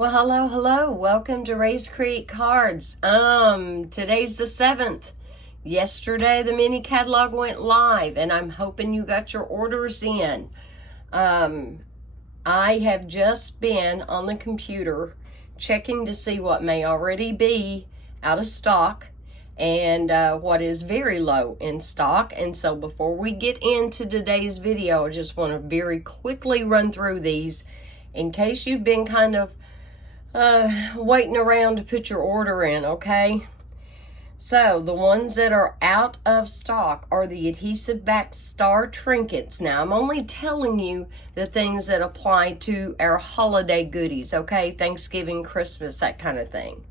Well, hello. Welcome to Ray's Create Cards. Today's the 7th. Yesterday, the mini catalog went live, and I'm hoping you got your orders in. I have just been on the computer checking to see what may already be out of stock and what is very low in stock. And so before we get into today's video, I just want to very quickly run through these in case you've been kind of waiting around to put your order in, okay? So the ones that are out of stock are the adhesive back star trinkets. Now I'm only telling you the things that apply to our holiday goodies, okay? Thanksgiving, Christmas, that kind of thing.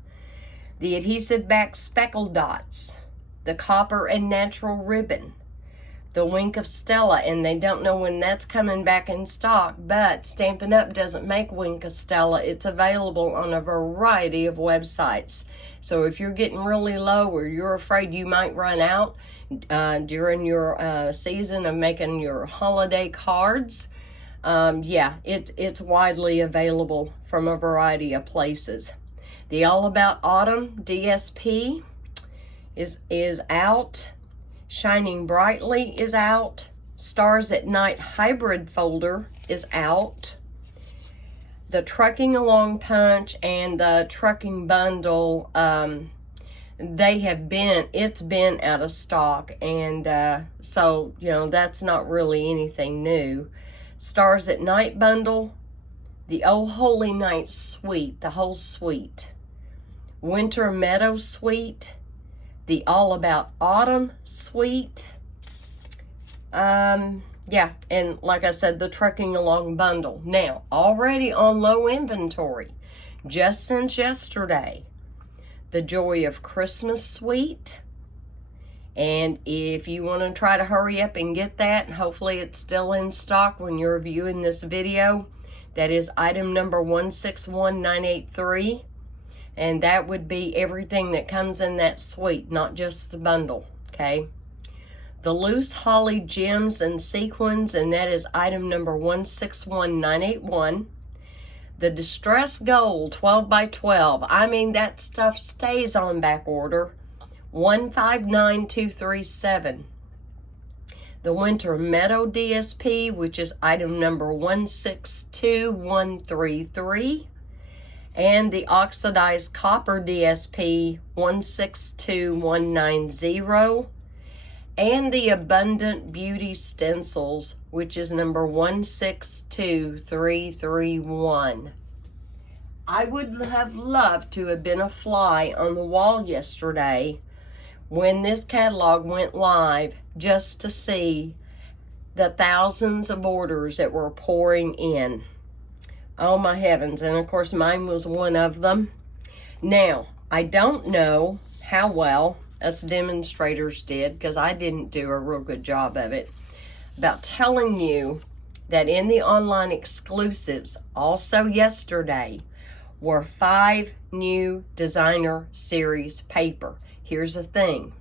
The adhesive back speckle dots, the copper and natural ribbon, the Wink of Stella, and they don't know when that's coming back in stock, but Stampin' Up! Doesn't make Wink of Stella. It's available on a variety of websites. So if you're getting really low or you're afraid you might run out during your season of making your holiday cards, yeah, it's widely available from a variety of places. The All About Autumn DSP is out. Shining Brightly is out. Stars at Night Hybrid folder is out. The Trucking Along Punch and the Trucking Bundle, it's been out of stock, and so, you know, that's not really anything new. Stars at Night Bundle, the Oh Holy Night Suite, the whole suite. Winter Meadow Suite, the All About Autumn suite. Yeah, and like I said, the Trucking Along bundle. Now, already on low inventory, just since yesterday, the Joy of Christmas suite. And if you want to try to hurry up and get that, and hopefully it's still in stock when you're viewing this video, that is item number 161983. And that would be everything that comes in that suite, not just the bundle, okay? The Loose Holly Gems and Sequins, and that is item number 161981. The Distress Gold 12 by 12. I mean, that stuff stays on back order. 159237. The Winter Meadow DSP, which is item number 162133. And the Oxidized Copper DSP 162190, and the Abundant Beauty Stencils, which is number 162331. I would have loved to have been a fly on the wall yesterday when this catalog went live, just to see the thousands of orders that were pouring in. Oh my heavens, and of course mine was one of them. Now, I don't know how well us demonstrators did, because I didn't do a real good job of it, about telling you that in the online exclusives, also yesterday, were 5 new designer series paper. Here's the thing.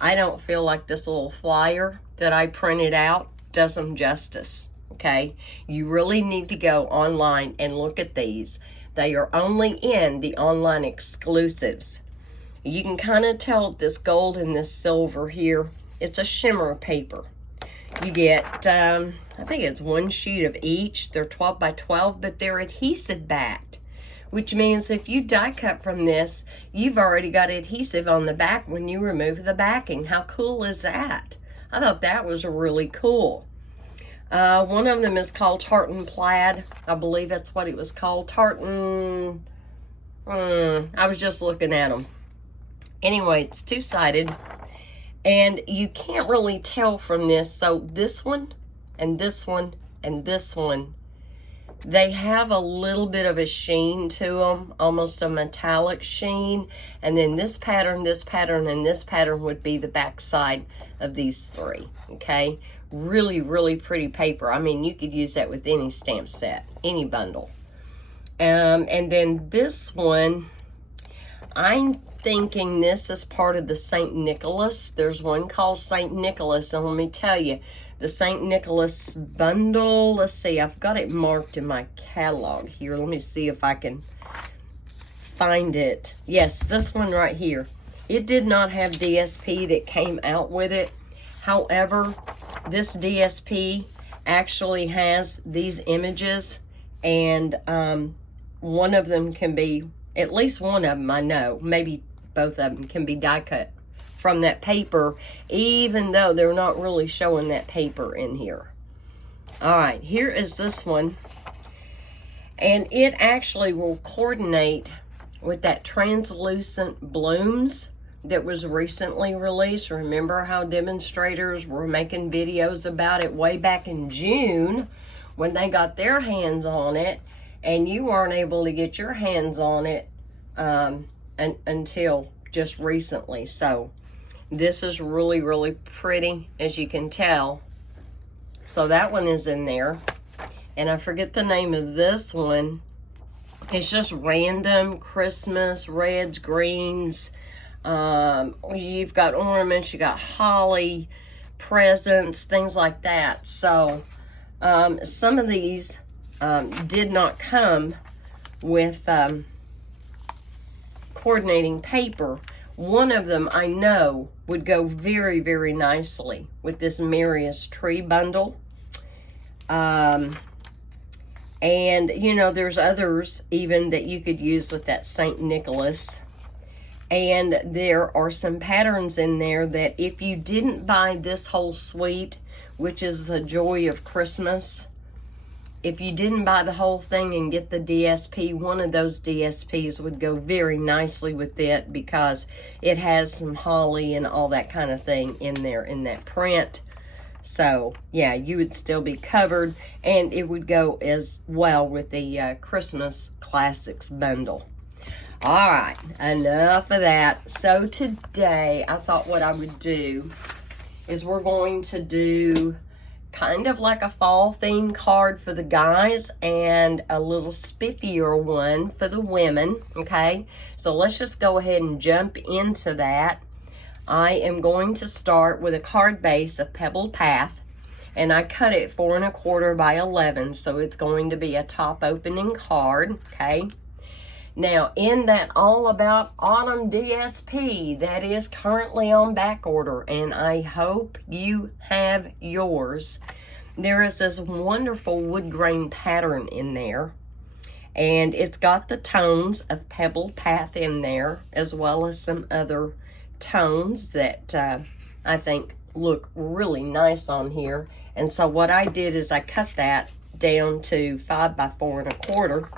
I don't feel like this little flyer that I printed out does them justice. Okay, you really need to go online and look at these. They are only in the online exclusives. You can kind of tell this gold and this silver here. It's a shimmer paper. You get, I think it's 1 sheet of each. They're 12 by 12, but they're adhesive backed, which means if you die cut from this, you've already got adhesive on the back when you remove the backing. How cool is that? I thought that was really cool. One of them is called Tartan Plaid. I believe that's what it was called. Tartan, I was just looking at them. Anyway, it's two-sided. And you can't really tell from this. So this one, and this one, and this one, they have a little bit of a sheen to them. Almost a metallic sheen. And then this pattern, and this pattern would be the back side of these 3. Okay? Really, really pretty paper. I mean, you could use that with any stamp set, any bundle. And then this one, I'm thinking this is part of the St. Nicholas. There's one called St. Nicholas, and let me tell you, the St. Nicholas bundle. Let's see, I've got it marked in my catalog here. Let me see if I can find it. Yes, this one right here. It did not have DSP that came out with it. However, this DSP actually has these images, and one of them can be, at least one of them I know, maybe both of them can be die cut from that paper, even though they're not really showing that paper in here. All right, here is this one, and it actually will coordinate with that translucent blooms that was recently released. Remember how demonstrators were making videos about it way back in June when they got their hands on it, and you weren't able to get your hands on it until just recently. So this is really, really pretty, as you can tell. So that one is in there. And I forget the name of this one. It's just random Christmas, reds, greens. You've got ornaments, you got holly, presents, things like that. So some of these did not come with coordinating paper. One of them I know would go very, very nicely with this Marius tree bundle. And you know, there's others even that you could use with that St. Nicholas. And there are some patterns in there that if you didn't buy this whole suite, which is the joy of Christmas, if you didn't buy the whole thing and get the DSP, one of those DSPs would go very nicely with it, because it has some holly and all that kind of thing in there in that print. So yeah, you would still be covered, and it would go as well with the Christmas Classics bundle. All right, enough of that. So today I thought what I would do is we're going to do kind of like a fall theme card for the guys and a little spiffier one for the women, okay? So let's just go ahead and jump into that. I am going to start with a card base of Pebbled Path, and I cut it 4 1/4 by 11, so it's going to be a top opening card, okay? Now, in that All About Autumn DSP, that is currently on back order, and I hope you have yours. There is this wonderful wood grain pattern in there, and it's got the tones of Pebbled Path in there, as well as some other tones that I think look really nice on here. And so what I did is I cut that down to 5 by 4 1/4.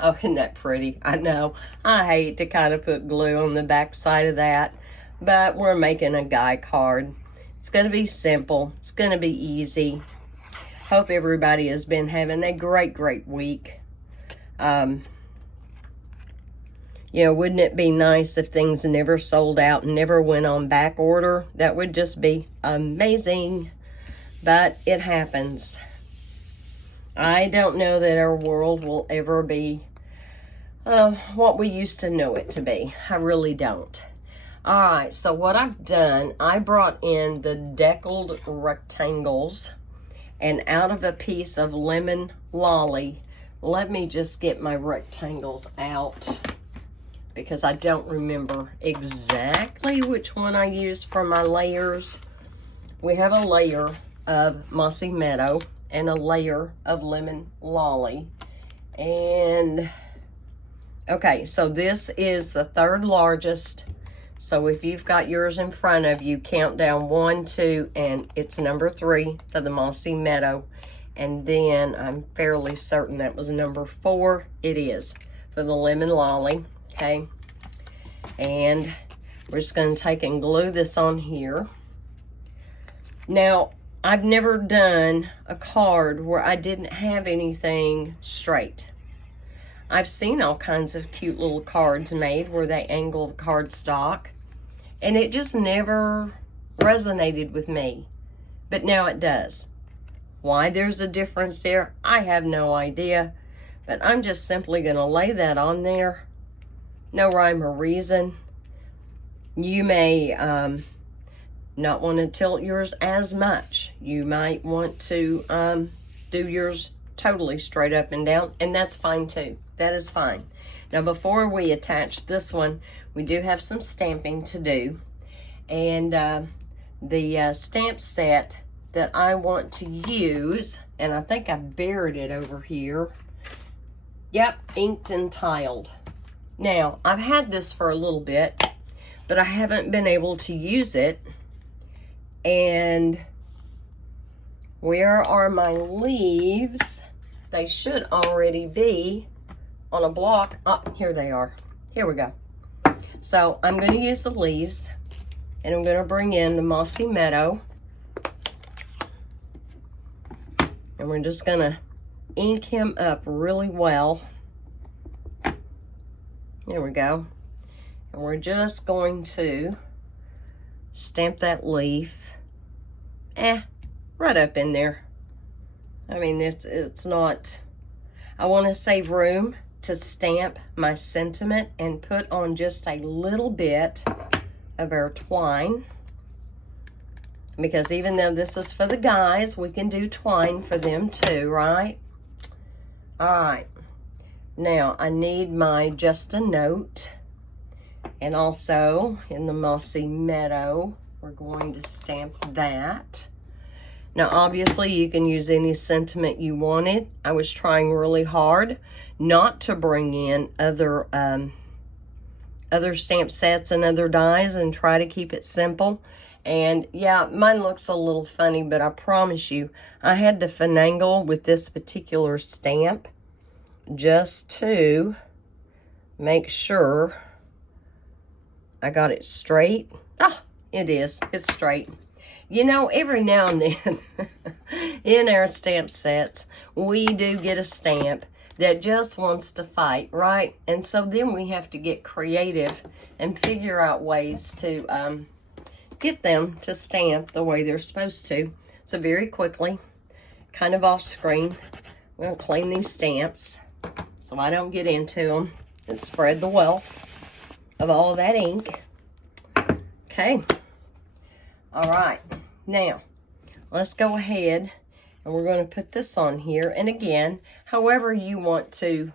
Oh, isn't that pretty? I know. I hate to kind of put glue on the back side of that, but we're making a guy card. It's going to be simple. It's going to be easy. Hope everybody has been having a great, great week. You know, wouldn't it be nice if things never sold out and never went on back order? That would just be amazing, but it happens. I don't know that our world will ever be what we used to know it to be. I really don't. All right, so what I've done, I brought in the deckled rectangles, and out of a piece of lemon lolly, let me just get my rectangles out, because I don't remember exactly which one I used for my layers. We have a layer of Mossy Meadow and a layer of lemon lolly. And okay, so this is the 3rd largest. So if you've got yours in front of you, count down 1, 2, and it's number 3 for the Mossy Meadow. And then I'm fairly certain that was number 4. It is for the lemon lolly, okay? And we're just going to take and glue this on here. Now, I've never done a card where I didn't have anything straight. I've seen all kinds of cute little cards made where they angle the cardstock, and it just never resonated with me. But now it does. Why there's a difference there, I have no idea. But I'm just simply going to lay that on there. No rhyme or reason. You may not want to tilt yours as much. You might want to do yours totally straight up and down, and that's fine too. That is fine. Now, before we attach this one, we do have some stamping to do. And the stamp set that I want to use, and I think I buried it over here. Yep, inked and tiled. Now, I've had this for a little bit, but I haven't been able to use it. And where are my leaves? They should already be on a block. Oh, here they are. Here we go. So I'm going to use the leaves, and I'm going to bring in the Mossy Meadow. And we're just going to ink him up really well. There we go. And we're just going to stamp that leaf. Right up in there. I mean, it's not... I want to save room to stamp my sentiment and put on just a little bit of our twine. Because even though this is for the guys, we can do twine for them too, right? Alright. Now, I need my Just a Note. And also, in the Mossy Meadow, we're going to stamp that. Now, obviously, you can use any sentiment you wanted. I was trying really hard not to bring in other stamp sets and other dies and try to keep it simple. And yeah, mine looks a little funny, but I promise you, I had to finagle with this particular stamp just to make sure I got it straight. Ah, it is. It's straight. You know, every now and then in our stamp sets, we do get a stamp that just wants to fight, right? And so then we have to get creative and figure out ways to get them to stamp the way they're supposed to. So very quickly, kind of off screen, I'm going to clean these stamps so I don't get into them and spread the wealth of all of that ink. Okay. All right. Now, let's go ahead and we're going to put this on here. And again, however you want to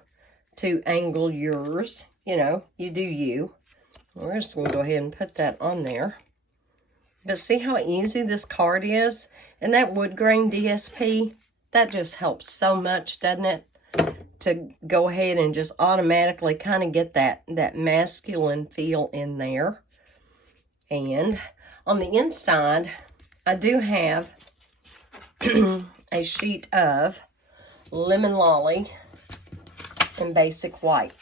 angle yours, you know, you do you. We're just going to go ahead and put that on there. But see how easy this card is? And that wood grain DSP, that just helps so much, doesn't it? To go ahead and just automatically kind of get that masculine feel in there. And on the inside, I do have a sheet of Lemon Lolly in basic white.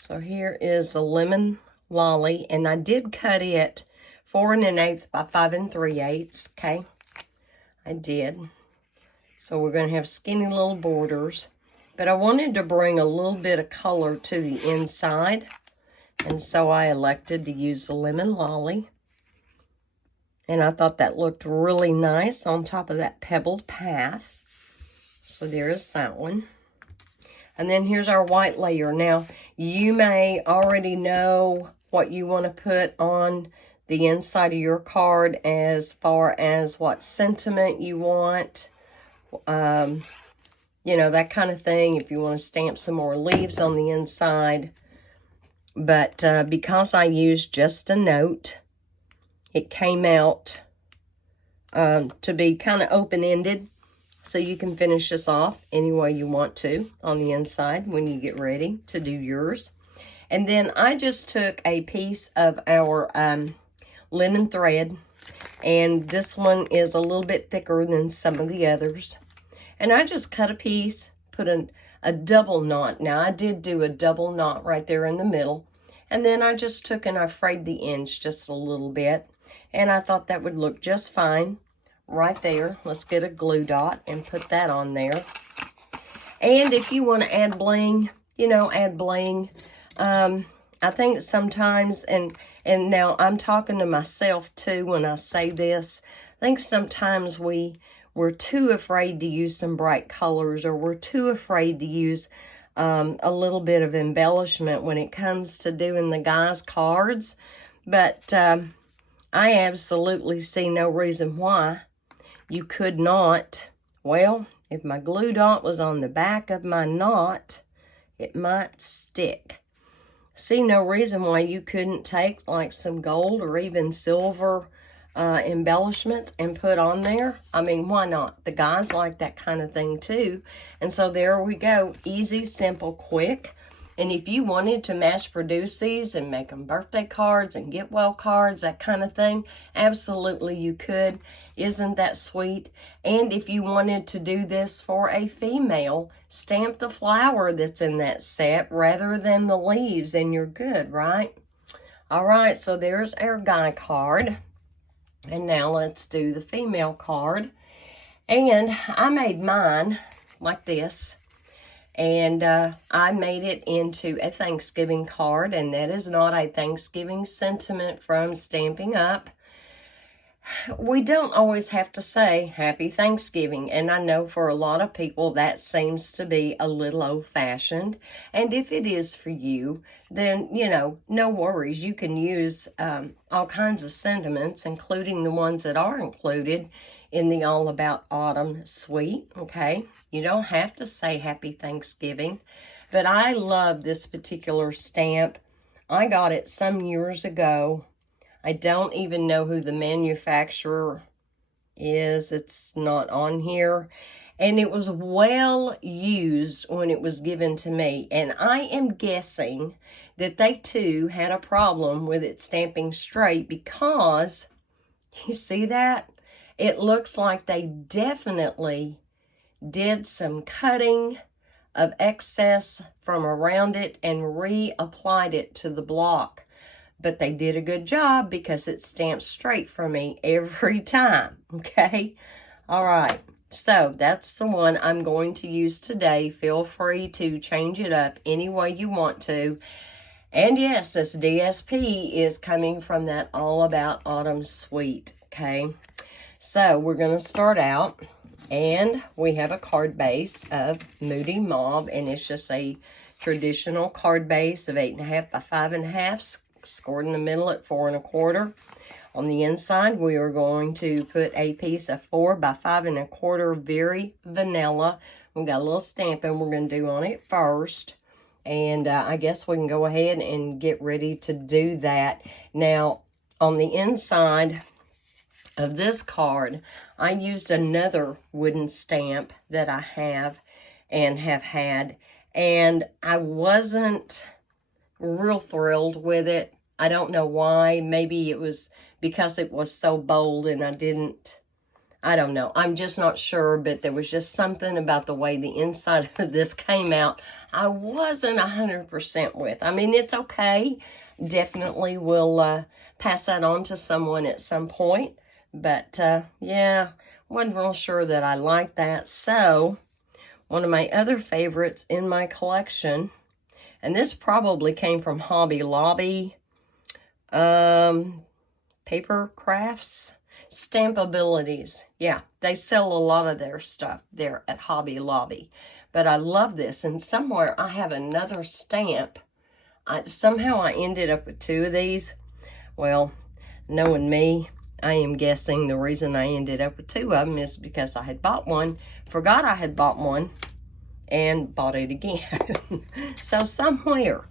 So here is the Lemon Lolly, and I did cut it 4 1/8 by 5 3/8, okay? I did. So we're going to have skinny little borders. But I wanted to bring a little bit of color to the inside. And so I elected to use the Lemon Lolly. And I thought that looked really nice on top of that pebbled path. So there's that one. And then here's our white layer. Now, you may already know what you want to put on the inside of your card as far as what sentiment you want. You know, that kind of thing. If you want to stamp some more leaves on the inside. But because I used Just a Note, it came out to be kind of open-ended. So you can finish this off any way you want to on the inside when you get ready to do yours. And then I just took a piece of our linen thread. And this one is a little bit thicker than some of the others. And I just cut a piece, put a double knot. Now, I did do a double knot right there in the middle. And then I just took and I frayed the ends just a little bit. And I thought that would look just fine right there. Let's get a glue dot and put that on there. And if you want to add bling, you know, add bling. I think sometimes, and now I'm talking to myself too when I say this, I think sometimes we're too afraid to use some bright colors, or we're too afraid to use a little bit of embellishment when it comes to doing the guys' cards. But I absolutely see no reason why you could not. Well, if my glue dot was on the back of my knot, it might stick. See no reason why you couldn't take like some gold or even silver embellishments and put on there. I mean, why not? The guys like that kind of thing too. And so there we go. Easy, simple, quick. And if you wanted to mass produce these and make them birthday cards and get well cards, that kind of thing, absolutely you could. Isn't that sweet? And if you wanted to do this for a female, stamp the flower that's in that set rather than the leaves and you're good, right? All right, so there's our guy card. And now let's do the female card. And I made mine like this. And I made it into a Thanksgiving card, and that is not a Thanksgiving sentiment from Stampin' Up. We don't always have to say Happy Thanksgiving, and I know for a lot of people that seems to be a little old-fashioned. And if it is for you, then, you know, no worries. You can use all kinds of sentiments, including the ones that are included in the All About Autumn suite, okay? You don't have to say Happy Thanksgiving, but I love this particular stamp. I got it some years ago. I don't even know who the manufacturer is. It's not on here. And it was well used when it was given to me. And I am guessing that they too had a problem with it stamping straight because, you see that? It looks like they definitely did some cutting of excess from around it and reapplied it to the block. But they did a good job because it stamps straight for me every time, okay? All right, so that's the one I'm going to use today. Feel free to change it up any way you want to. And yes, this DSP is coming from that All About Autumn suite, okay? So we're going to start out, and we have a card base of Moody Mauve, and it's just a traditional card base of 8.5 by 5.5, scored in the middle at 4 1/4. On the inside, we are going to put a piece of 4 by 5 1/4, very vanilla. We've got a little stamping we're going to do on it first. And I guess we can go ahead and get ready to do that. Now, on the inside of this card, I used another wooden stamp that I have and have had. And I wasn't real thrilled with it. I don't know why. Maybe it was because it was so bold and I don't know. I'm just not sure, but there was just something about the way the inside of this came out I wasn't 100% with. I mean, it's okay. Definitely will pass that on to someone at some point. But, yeah, wasn't real sure that I liked that. So, one of my other favorites in my collection, and this probably came from Hobby Lobby, Paper Crafts, Stampabilities. Yeah, they sell a lot of their stuff there at Hobby Lobby. But I love this, and somewhere I have another stamp. Somehow I ended up with 2 of these. Well, knowing me, I am guessing the reason I ended up with 2 of them is because I had bought one, forgot I had bought one, and bought it again. So somewhere.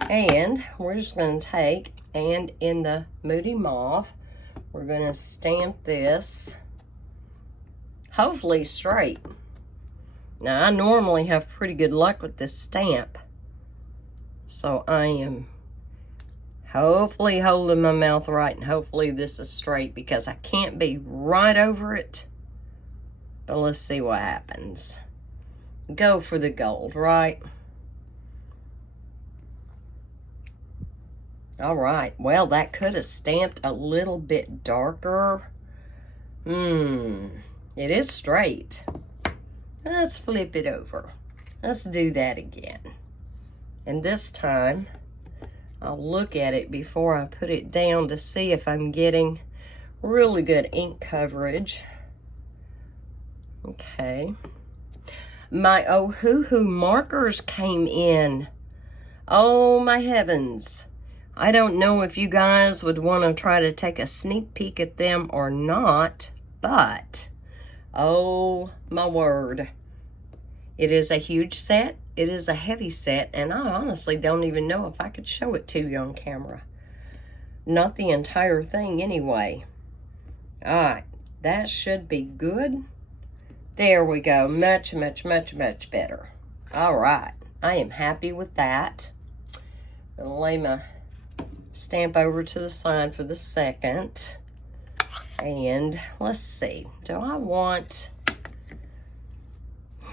And we're just going to take, and in the Moody Mauve, we're going to stamp this, hopefully straight. Now, I normally have pretty good luck with this stamp, so I am hopefully holding my mouth right, and hopefully this is straight because I can't be right over it. But let's see what happens. Go for the gold, right? All right, well, that could have stamped a little bit darker. It is straight. Let's flip it over. Let's do that again. And this time, I'll look at it before I put it down to see if I'm getting really good ink coverage. Okay. My Ohuhu markers came in. Oh, my heavens. I don't know if you guys would want to try to take a sneak peek at them or not, but oh my word. It is a huge set. It is a heavy set, and I honestly don't even know if I could show it to you on camera. Not the entire thing anyway. All right, that should be good. There we go. Much, much, much, much better. All right, I am happy with that. I'm gonna lay my stamp over to the side for the second. And let's see, do I want,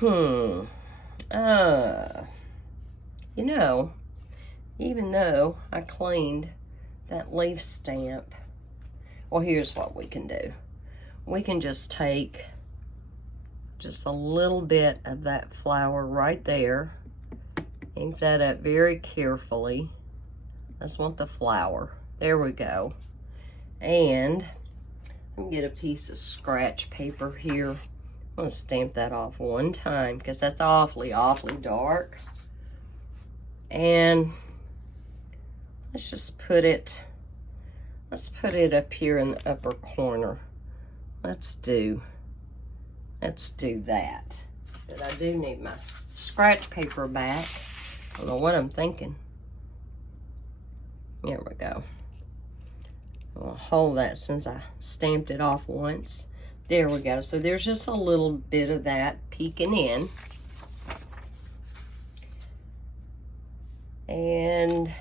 you know, even though I cleaned that leaf stamp, well, here's what we can do. We can just take just a little bit of that flower right there, ink that up very carefully. I just want the flower. There we go. And let me get a piece of scratch paper here. I'm going to stamp that off one time because that's awfully, awfully dark. And let's just put it, up here in the upper corner. Let's do that. But I do need my scratch paper back. I don't know what I'm thinking. There we go. I'll hold that since I stamped it off once. There we go. So there's just a little bit of that peeking in. And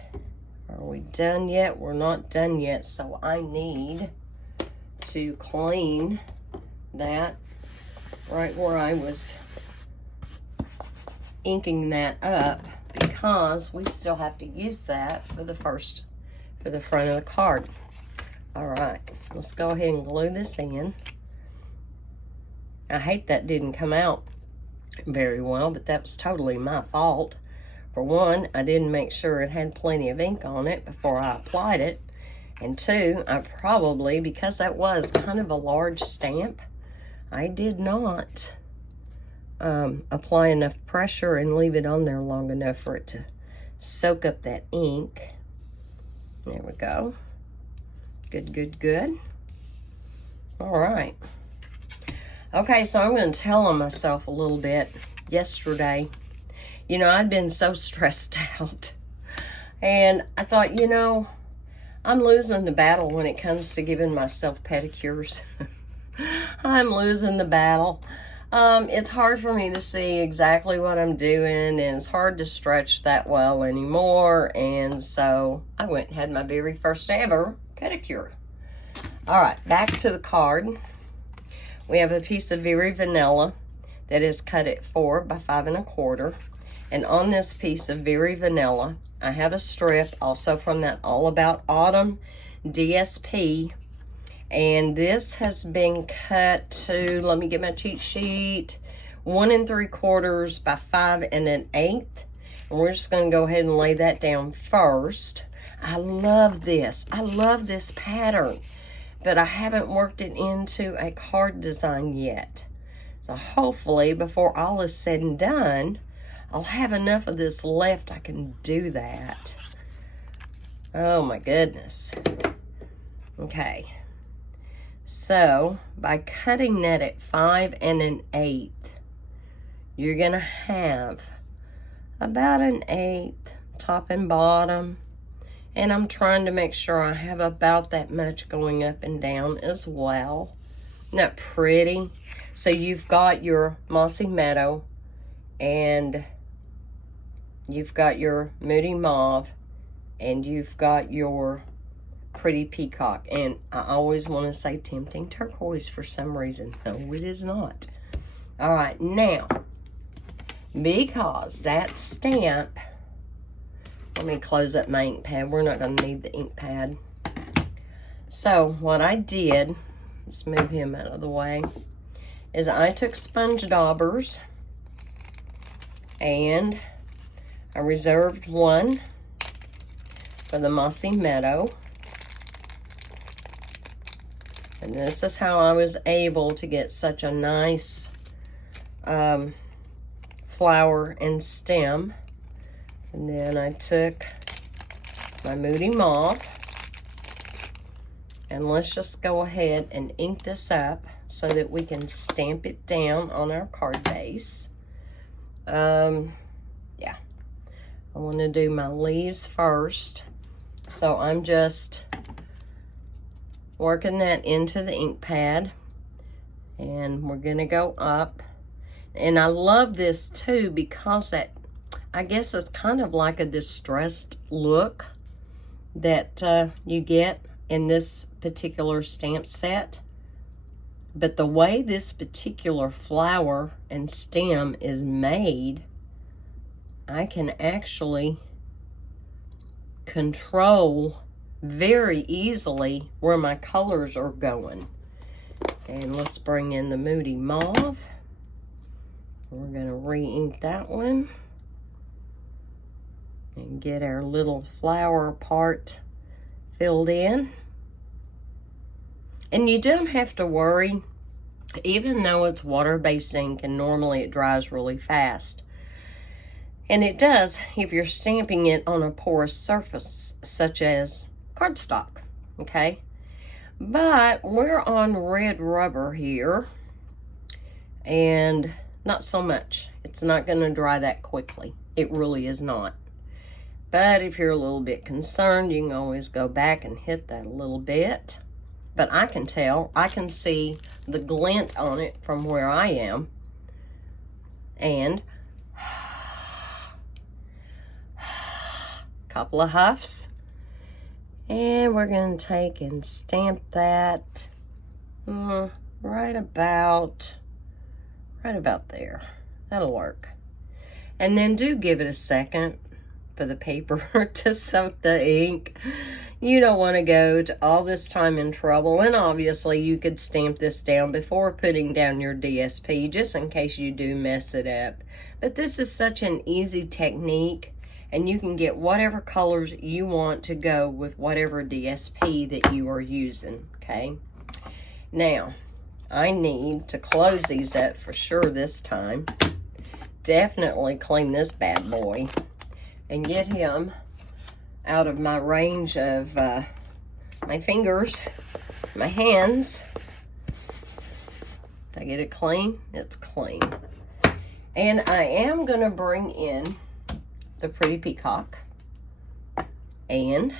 are we done yet? We're not done yet. So I need to clean that right where I was inking that up, because we still have to use that for the front of the card. All right, let's go ahead and glue this in. I hate that didn't come out very well, but that was totally my fault. For one, I didn't make sure it had plenty of ink on it before I applied it. And two, I probably, because that was kind of a large stamp, I did not apply enough pressure and leave it on there long enough for it to soak up that ink. There we go. Good, good, good. All right. Okay, so I'm going to tell on myself a little bit. Yesterday, you know, I'd been so stressed out. And I thought, you know, I'm losing the battle when it comes to giving myself pedicures. I'm losing the battle. It's hard for me to see exactly what I'm doing, and it's hard to stretch that well anymore. And so I went and had my very first ever pedicure. All right, back to the card. We have a piece of Very Vanilla that is cut at 4 by 5 1/4. And on this piece of Very Vanilla, I have a strip also from that All About Autumn DSP. And this has been cut to, let me get my cheat sheet, 1 3/4 by 5 1/8. And we're just going to go ahead and lay that down first. I love this. I love this pattern, but I haven't worked it into a card design yet. So hopefully before all is said and done, I'll have enough of this left I can do that. Oh my goodness. Okay. So by cutting that at 5 1/8, you're going to have about 1/8 top and bottom. And I'm trying to make sure I have about that much going up and down as well. Isn't that pretty? So you've got your Mossy Meadow, and you've got your Moody Mauve, and you've got your Pretty Peacock. And I always want to say Tempting Turquoise for some reason. No, it is not. All right, now, because that stamp, let me close up my ink pad. We're not going to need the ink pad. So what I did, let's move him out of the way, is I took sponge daubers and I reserved one for the Mossy Meadow. And this is how I was able to get such a nice flower and stem. And then I took my Moody Mauve. And let's just go ahead and ink this up so that we can stamp it down on our card base. Yeah, I want to do my leaves first. So I'm just working that into the ink pad. And we're going to go up. And I love this too because that, I guess it's kind of like a distressed look that you get in this particular stamp set. But the way this particular flower and stem is made, I can actually control very easily where my colors are going. And let's bring in the Moody Mauve. We're going to re-ink that one and get our little flower part filled in. And you don't have to worry, even though it's water-based ink and normally it dries really fast. And it does if you're stamping it on a porous surface such as cardstock, okay? But we're on red rubber here, and not so much. It's not going to dry that quickly. It really is not. But if you're a little bit concerned, you can always go back and hit that a little bit. But I can tell, I can see the glint on it from where I am. And a couple of huffs. And we're going to take and stamp that right about there. That'll work. And then do give it a second for the paper to soak the ink. You don't want to go to all this time and trouble. And obviously you could stamp this down before putting down your DSP just in case you do mess it up. But this is such an easy technique, and you can get whatever colors you want to go with whatever DSP that you are using, okay? Now, I need to close these up for sure this time. Definitely clean this bad boy and get him out of my range of my fingers, my hands. Did I get it clean? It's clean. And I am going to bring in the Pretty Peacock, and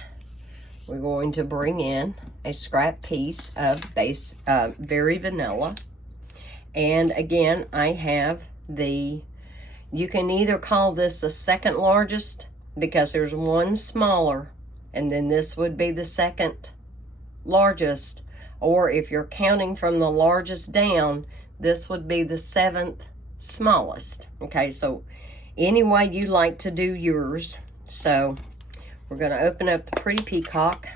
we're going to bring in a scrap piece of base Very Vanilla. And again, I have the, you can either call this the second largest because there's one smaller, and then this would be the second largest, or if you're counting from the largest down, this would be the seventh smallest. Okay, so any way you like to do yours. So we're going to open up the Pretty Peacock,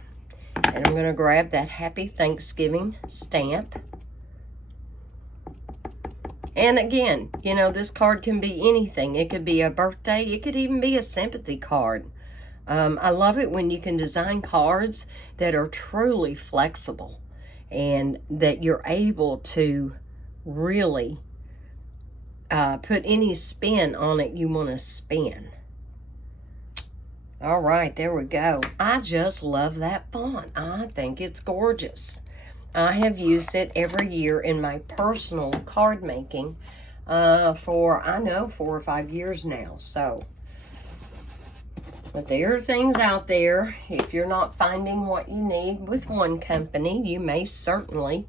and I'm going to grab that Happy Thanksgiving stamp. And again, you know, this card can be anything. It could be a birthday. It could even be a sympathy card. I love it when you can design cards that are truly flexible and that you're able to really put any spin on it you want to spin. All right, there we go. I just love that font. I think it's gorgeous. I have used it every year in my personal card making for, I know, 4 or 5 years now. So, but there are things out there. If you're not finding what you need with one company, you may certainly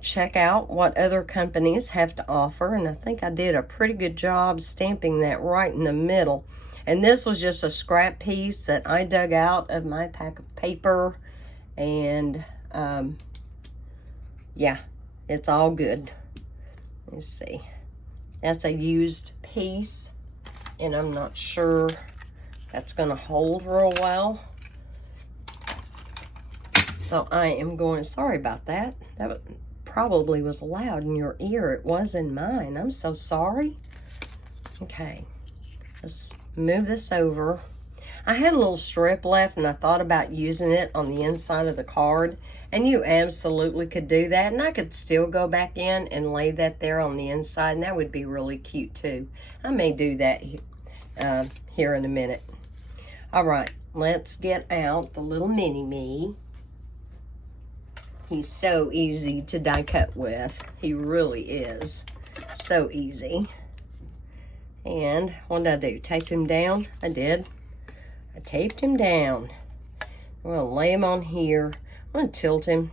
check out what other companies have to offer. And I think I did a pretty good job stamping that right in the middle. And this was just a scrap piece that I dug out of my pack of paper. And yeah, it's all good. Let's see. That's a used piece, and I'm not sure that's going to hold real well. So I am going, sorry about that. That probably was loud in your ear. It was in mine. I'm so sorry. Okay, let's move this over. I had a little strip left, and I thought about using it on the inside of the card, and you absolutely could do that, and I could still go back in and lay that there on the inside, and that would be really cute too. I may do that here in a minute. All right, let's get out the little mini-me. He's so easy to die cut with. He really is. So easy. And what did I do? Tape him down? I did. I taped him down. I'm going to lay him on here. I'm going to tilt him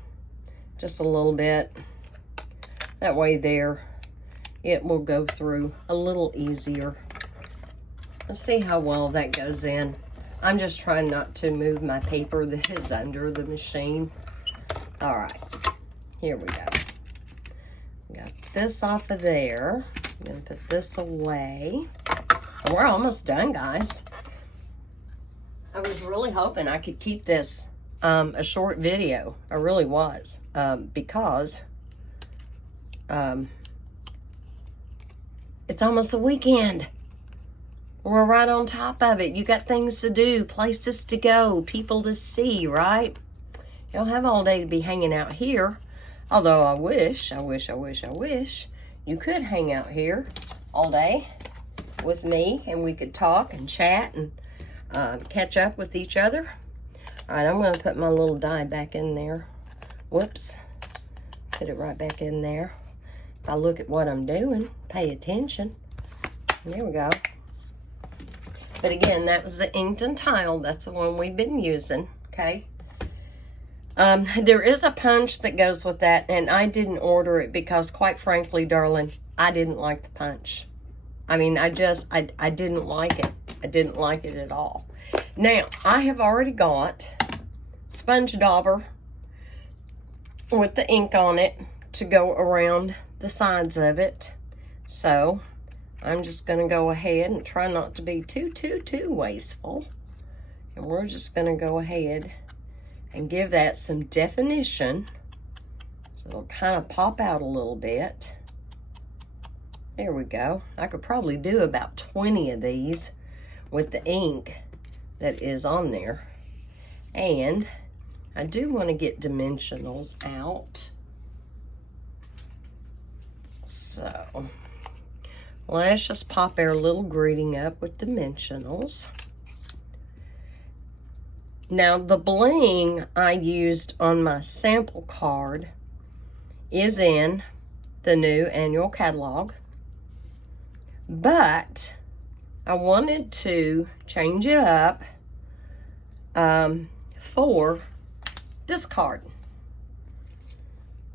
just a little bit. That way there, it will go through a little easier. Let's see how well that goes in. I'm just trying not to move my paper that is under the machine. All right, here we go. Got this off of there. I'm gonna put this away. We're almost done, guys. I was really hoping I could keep this a short video. I really was, because it's almost the weekend. We're right on top of it. You got things to do, places to go, people to see, right? You don't have all day to be hanging out here. Although I wish you could hang out here all day with me and we could talk and chat and catch up with each other. All right, I'm going to put my little die back in there. Whoops. Put it right back in there. If I look at what I'm doing, pay attention. There we go. But again, that was the Inkton tile. That's the one we've been using, okay? There is a punch that goes with that, and I didn't order it because, quite frankly, darling, I didn't like the punch. I mean, I didn't like it. I didn't like it at all. Now, I have already got sponge dauber with the ink on it to go around the sides of it. So, I'm just going to go ahead and try not to be too wasteful. And we're just going to go ahead and give that some definition. So it'll kind of pop out a little bit. There we go. I could probably do about 20 of these with the ink that is on there. And I do want to get dimensionals out. So let's just pop our little greeting up with dimensionals. Now, the bling I used on my sample card is in the new annual catalog, but I wanted to change it up for this card.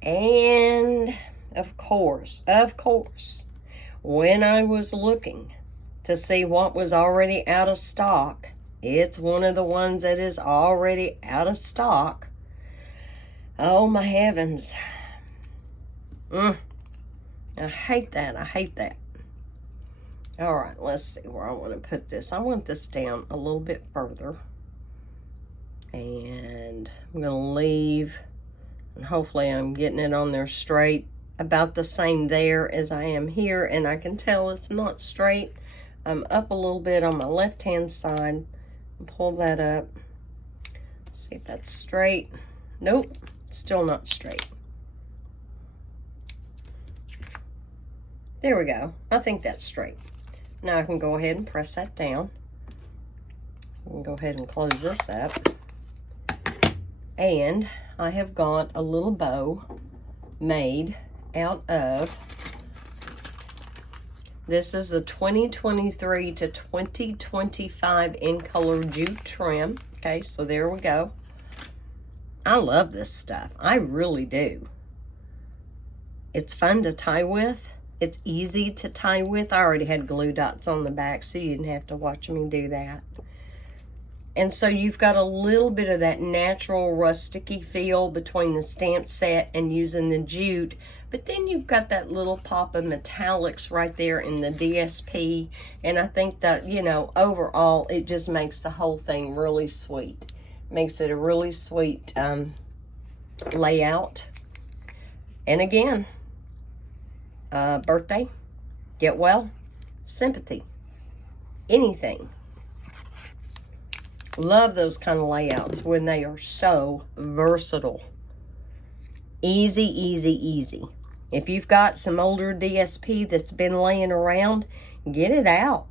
And of course, when I was looking to see what was already out of stock, it's one of the ones that is already out of stock. Oh my heavens. I hate that. I hate that. All right, let's see where I want to put this. I want this down a little bit further. And I'm going to leave, and hopefully I'm getting it on there straight. About the same there as I am here, and I can tell it's not straight. I'm up a little bit on my left-hand side. Pull that up. Let's see if that's straight. Nope, still not straight. There we go. I think that's straight. Now I can go ahead and press that down. I can go ahead and close this up. And I have got a little bow made out of, this is the 2023 to 2025 in color jute trim. Okay, so there we go. I love this stuff. I really do. It's fun to tie with. It's easy to tie with. I already had glue dots on the back, so you didn't have to watch me do that. And so you've got a little bit of that natural rusticy feel between the stamp set and using the jute. But then you've got that little pop of metallics right there in the DSP. And I think that, you know, overall, it just makes the whole thing really sweet. Makes it a really sweet layout. And again, birthday, get well, sympathy, anything. Love those kind of layouts when they are so versatile. Easy, easy, easy. If you've got some older DSP that's been laying around, get it out.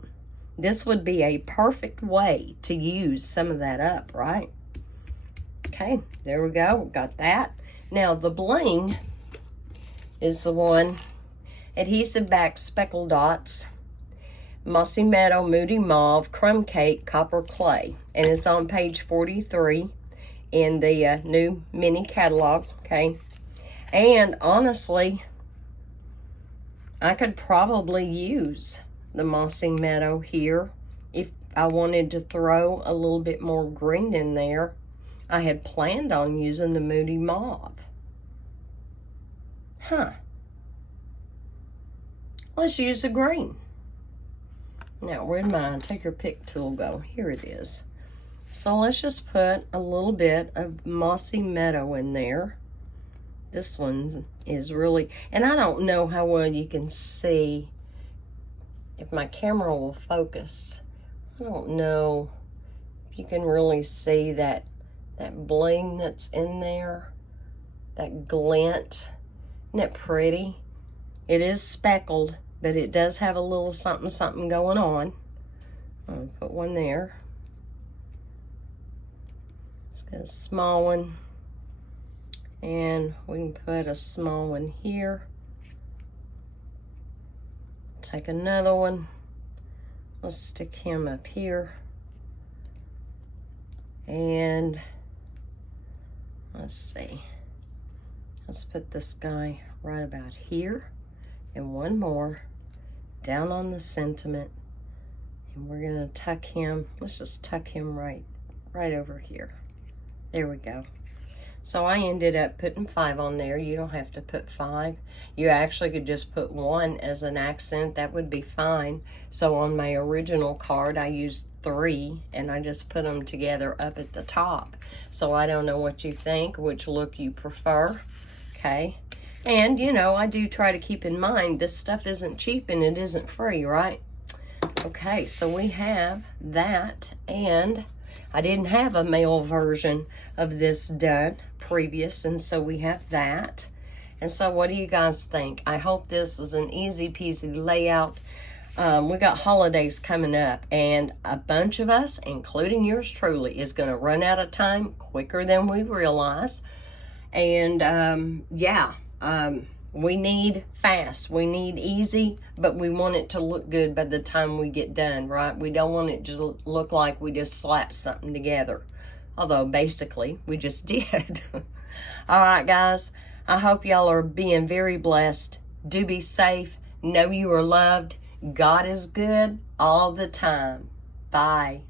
this would be a perfect way to use some of that up, right? Okay, there we go. Got that. Now, the bling is the one, Adhesive Back Speckle Dots, Mossy Meadow, Moody Mauve, Crumb Cake, Copper Clay. And it's on page 43 in the new mini catalog, okay? And honestly, I could probably use the Mossy Meadow here if I wanted to throw a little bit more green in there. I had planned on using the Moody Mauve. Huh. Let's use the green. Now, where'd my take your pick tool go? Here it is. So let's just put a little bit of Mossy Meadow in there. This one is really, and I don't know how well you can see if my camera will focus. I don't know if you can really see that bling that's in there, that glint. Isn't that pretty? It is speckled, but it does have a little something something going on. I'll put one there. Let's get a small one. And we can put a small one here. Take another one. Let's stick him up here. And let's see. Let's put this guy right about here. And one more down on the sentiment. And we're gonna tuck him. Let's just tuck him right over here. There we go. So I ended up putting 5 on there. You don't have to put 5. You actually could just put 1 as an accent. That would be fine. So on my original card, I used 3, and I just put them together up at the top. So I don't know what you think, which look you prefer, okay? And, you know, I do try to keep in mind, this stuff isn't cheap and it isn't free, right? Okay, so we have that, and I didn't have a male version of this done previous, and so we have that. And so what do you guys think? I hope this was an easy peasy layout. We got holidays coming up, and a bunch of us, including yours truly, is going to run out of time quicker than we realize. And we need fast, we need easy, but we want it to look good by the time we get done, right? We don't want it to look like we just slapped something together. Although, basically, we just did. All right, guys. I hope y'all are being very blessed. Do be safe. Know you are loved. God is good all the time. Bye.